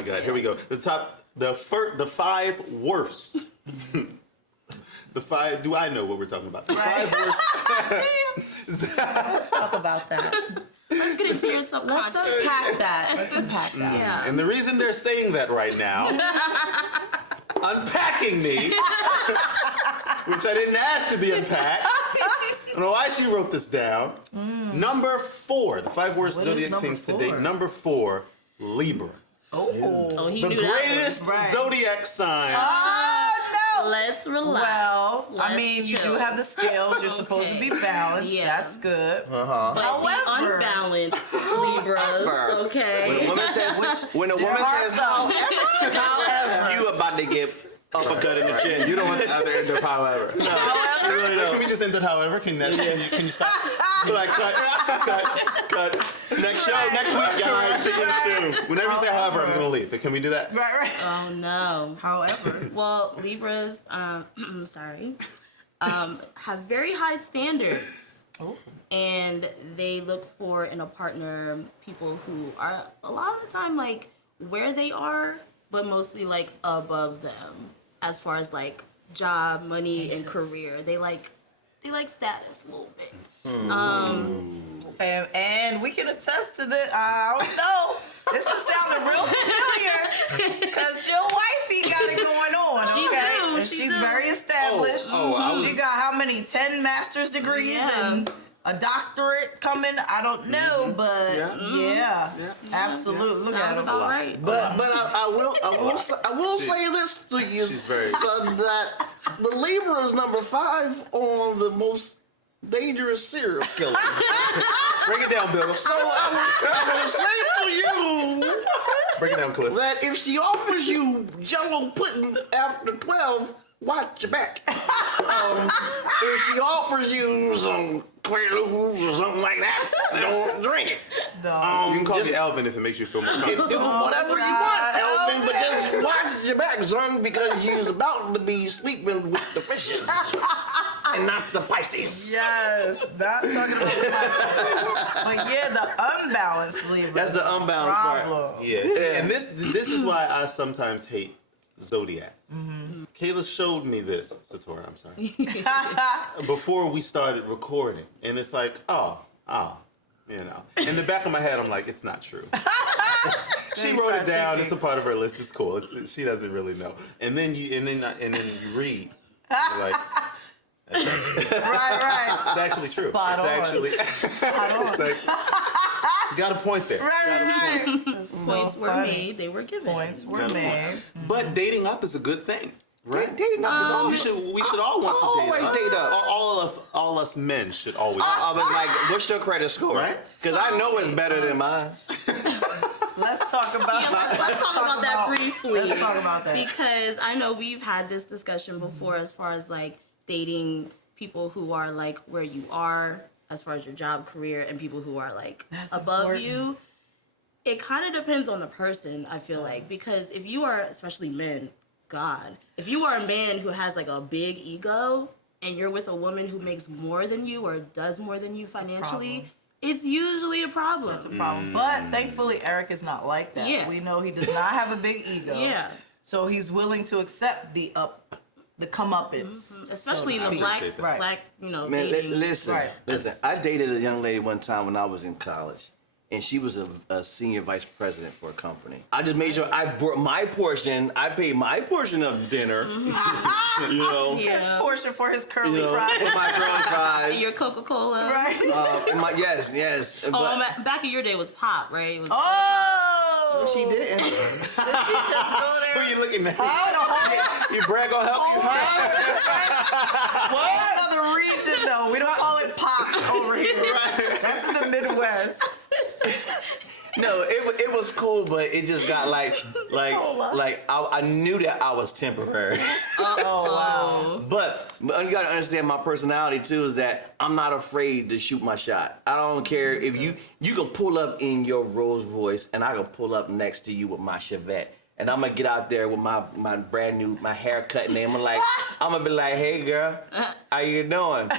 my God. Here we go. The 5 worst. The 5. Do I know what we're talking about? The 5 worst. Let's talk about that. Let's get into your subconscious. Let's unpack that. Yeah. And the reason they're saying that right now, unpacking me, which I didn't ask to be unpacked. I don't know why she wrote this down. Number 4, the 5 worst zodiac signs to date. Number 4, Libra. Oh, he The knew that greatest one. Right. zodiac sign. Oh, no. Let's relax. Well, Let's I mean, you chill. do have the scales. You're supposed to be balanced. Yeah. That's good. But However- the unbalanced Libras, okay? When a woman says, However. you about to get uppercut in the chin. You don't want the other end of however. No, you really don't. Can we just end it however? Can you stop? Like, cut. Next show, next week, guys. Whenever you say however, I'm gonna leave. Can we do that? Right. Oh, no. However. Well, Libras, have very high standards. Oh. And they look for in a partner people who are a lot of the time like where they are, but mostly like above them as far as like job, money, and career. They like status a little bit. And we can attest to this. I don't know. This is sounding real familiar because your wifey got it going on. She okay? do, And she she's do. very established. She got how many? 10 master's degrees and a doctorate coming. I don't know, but yeah. Absolutely. Look Sounds at him. about right. But I will say this to you, She's very- so that the Libra is number 5 on the most dangerous serial killer. Break it down, Bill. So I will say to you Break it down, Cliff. that if she offers you Jello pudding after 12, watch your back. If she offers you some Quaaludes or something like that, don't drink it. No. You can call just- me Elvin if it makes you feel more comfortable. Do whatever you want, Elvin, but just watch your back, son, because she's about to be sleeping with the fishes and not the Pisces. Yes, not talking about the Pisces. But yeah, the unbalanced Libra. That's the unbalanced part. problem. Yeah. And this is why I sometimes hate Zodiac. Kayla showed me this, Setorah, I'm sorry, before we started recording. And it's like, you know. In the back of my head, I'm like, it's not true. She wrote it down. It's a part of her list. It's cool. She doesn't really know. And then you read. You're like, Right. it's actually true. Spot it's on. actually. You got a point there. Right. Points were made, they were given. Points were made. But dating up is a good thing, right? Dating up is always. We should all want to Always date up. All us men should always. I was like, what's your credit score? Right? Because I know it's better than mine. Let's talk about Let's talk about that briefly. Let's talk about that. Because I know we've had this discussion before as far as like dating people who are like where you are as far as your job, career, and people who are like That's above important. you. It kind of depends on the person, I feel like, because if you are, especially men, God, if you are a man who has like a big ego and you're with a woman who makes more than you or does more than you financially, it's usually a problem. It's a problem. But thankfully, Erik is not like that. Yeah. We know he does not have a big ego. Yeah. So he's willing to accept the comeuppance. Especially in the speak. black, Appreciate that. Man, dating. listen. Right. I dated a young lady one time when I was in college, and she was a senior vice president for a company. I just made sure I brought my portion. I paid my portion of dinner. You know. His portion for his curly For fries. my curly fries. Your Coca-Cola. Right. Yes. Oh, But back in your day it was pop, right? It was Oh! she didn't. Did she just go there? Who you looking at? Oh, You Brad gonna help you? what? Another region though. We don't call it pop over here. That's in the Midwest. No, it was cool, but it just got I knew that I was temporary. Oh wow. But you gotta understand my personality too is that I'm not afraid to shoot my shot. I don't care if you can pull up in your Rolls Royce and I can pull up next to you with my Chevette and I'm gonna get out there with my brand new haircut and I'm gonna be like, hey girl, how you doing?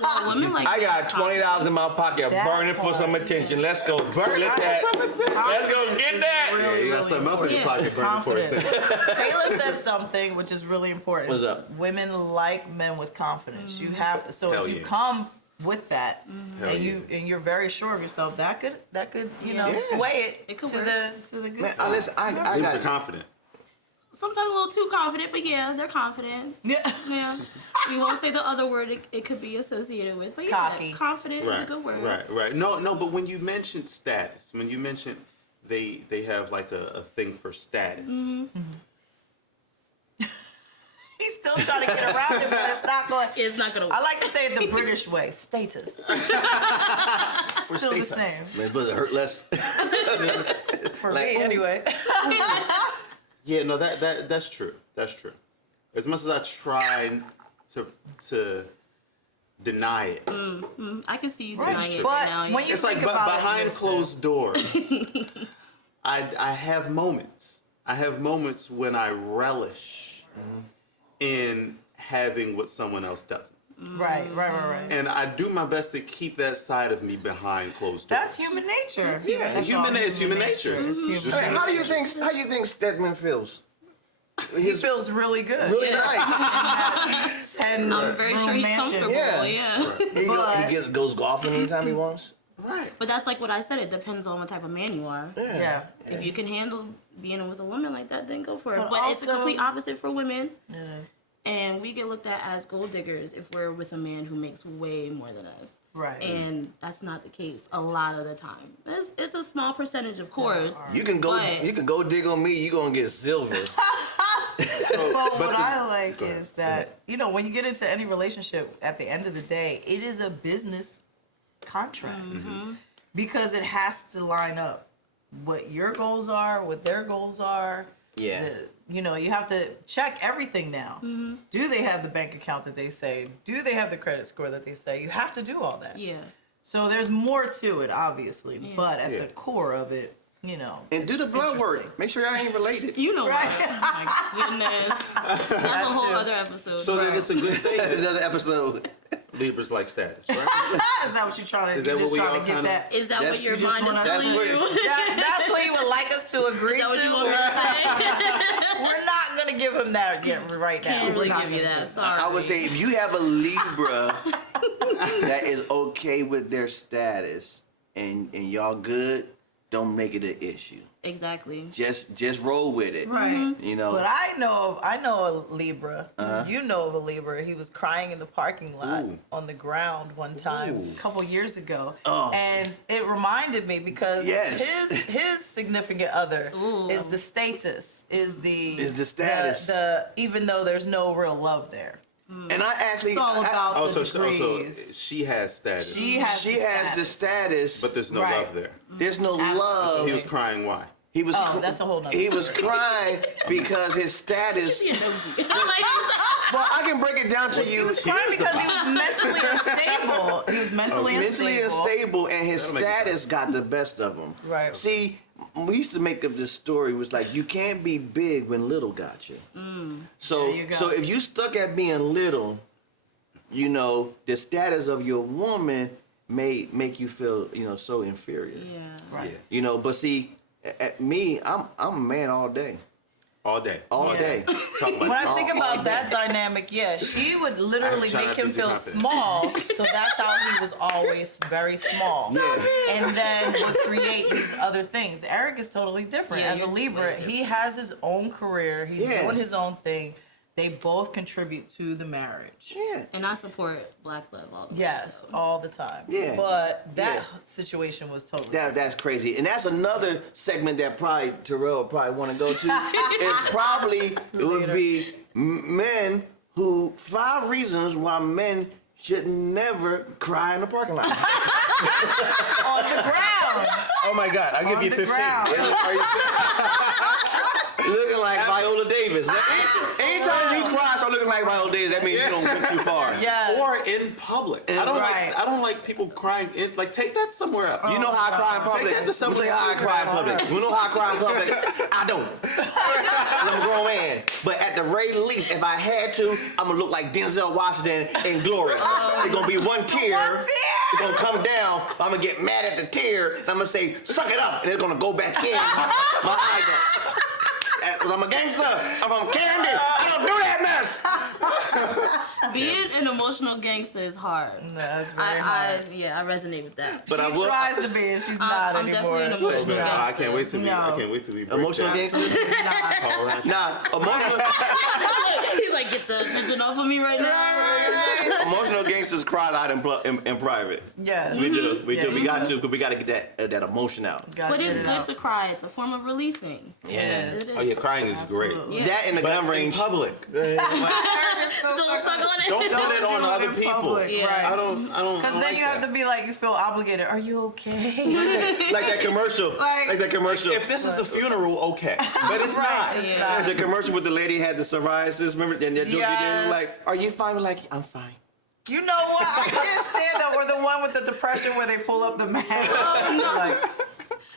Well, women like I got $20 in my pocket, burning for some attention. Let's go, burn it. Let's go get that. Really, you got something else in your pocket burning for attention. Kayla said something which is really important. What's up? Women like men with confidence. You have to. So Hell if you yeah. come with that, Hell and you're very sure of yourself, that could Yeah. sway It it could to work. the good Man, side. listen, I Libras are got confident. sometimes a little too confident, but yeah, they're confident. Yeah. Yeah. We won't say the other word it could be associated with, but yeah, Cocky. confident is a good word. Right. No, but when you mentioned status, when you mentioned they have like a thing for status. He's still trying to get around it, but it's not going. It's not gonna work. I like to say it the British way. Status. Still the same. Man, but it hurt less. For Like, me, ooh. anyway. Yeah, no, that's true. That's true. As much as I try to deny it, I can see you Right. denying it But right now. when you it's like think about it, behind listen. closed doors. I have moments. I have moments when I relish in having what someone else doesn't. Right. And I do my best to keep that side of me behind closed doors. That's human nature. Yeah, it's human nature. It's It's human just- Hey, how do you think Stedman feels? He feels really good. Really nice. I'm very sure he's comfortable. Yeah. Yeah. He goes golfing anytime he wants. Right. But that's like what I said. It depends on what type of man you are. Yeah. If you can handle being with a woman like that, then go for it. But But it's the also- complete opposite for women. It is. And we get looked at as gold diggers if we're with a man who makes way more than us. Right. And that's not the case a lot of the time. It's a small percentage, of course. You can go But- dig on me. You gonna get silver. But what the- I like go ahead. is that, when you get into any relationship, at the end of the day, it is a business contract. Because it has to line up what your goals are, what their goals are. Yeah. You have to check everything now. Do they have the bank account that they say? Do they have the credit score that they say? You have to do all that. Yeah. So there's more to it, obviously. Yeah. But at Yeah. the core of it, And do the it's blood work. interesting. Make sure y'all ain't related. You know Right. what? Oh my goodness. That's a whole too. other episode. So then it's a good thing that Another episode. Libras like status, right? Is that what you're trying to? Is that You're just what we trying all to get kinda- that? Is that That's- what your you just mind is wanna- telling that's you? That's what you would like us to agree Is that what to. you want me to say? We're not gonna give him that yet right now. Can't really We're not give you gonna that. Sorry. I would say if you have a Libra that is okay with their status and y'all good, don't make it an issue. Exactly. Just roll with it. Right. You know. But I know a Libra. You know of a Libra. He was crying in the parking lot Ooh. on the ground one time Ooh. a couple years ago, Oh. and it reminded me because Yes. his significant other Ooh. is the status, is the status. the even though there's no real love there. And I actually It's all about Oh, the so degrees. she has status, She has the status, but there's no Right. love there. there's no Absolutely. love. He was crying. Why? He was. Oh, that's a whole nother He was story. crying because his status. You're nosy. Well, I can break it down to He you. was crying because he was mentally unstable. He was mentally unstable, and his That'll make status got the best of him. Right. See, we used to make up this story. It was like you can't be big when little got you. So, There you go. so if you stuck at being little, the status of your woman may make you feel, so inferior. Yeah. Right. Yeah. But see, at me, I'm a man all day. All day. All Yeah. day. Talk about When I all think day. about that dynamic, she would literally try make not to him be too feel confident. small, so that's how he was always very small. Yeah. And then would create these other things. Eric is totally different. Yeah, As a you're Libra, way he has his own career. He's Yeah. doing his own thing. They both contribute to the marriage. Yeah. And I support Black love all the way. Yes, so. all the time. Yeah. But that Yeah. situation was totally That's crazy, and that's another segment that Terrell want to go to. It would be men who 5 reasons why men should never cry in the parking lot. on the ground. Oh my God! I'll give On you the 15. ground. Yeah, are you serious? Looking like Viola Davis. Anytime you cry, start looking like Viola Davis, that means you don't go too far. Yes. Or in public. I don't like people crying. Take that somewhere else. You know how I cry in public? Take that to somewhere else. How I cry in public. You know how I cry in public? I don't. I'm a grown man. But at the very least, if I had to, I'm gonna look like Denzel Washington in Glory. It's gonna be one tear. It's gonna come down. I'm gonna get mad at the tear. And I'm gonna say, suck it up. And it's gonna go back in my eyeball. Because I'm a gangster. I'm from Candy. I don't do that mess. Being an emotional gangster is hard. No, that's very hard. I resonate with that. But She I will. tries to be, and she's not I'm anymore. definitely an emotional gangster. I can't wait to be. No. I can't wait to be Emotional gangster? Nah, emotional. He's like, get the attention off of me right now. Emotional gangsters cry out in private. Yes. We do. We Yeah. do. We got to, because we got to get that emotion out. But it's good to cry. It's a form of releasing. Yes. It is. Oh yeah, crying is great. Yeah. That in the gun But in range. public. Still stuck on it. Don't put it on do it other in people. public, Yeah. right. I don't. Because then like you have that. to be like, you feel obligated. Are you okay? Like that commercial. Like that commercial. If this is a funeral, okay, but it's Right, not. it's Yeah. not. The commercial with the lady had the psoriasis. Remember that joke you Yes. did? Like, are you fine? We're like, I'm fine. You know what? I can't stand that. Or the one with the depression where they pull up the mask. Like,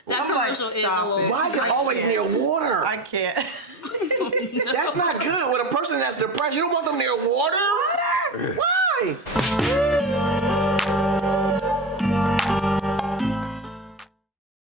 That I'm like, commercial is a stop little. it. Why is it I always can't. near water? I can't. That's not good. With a person that's depressed, you don't want them near water. Why?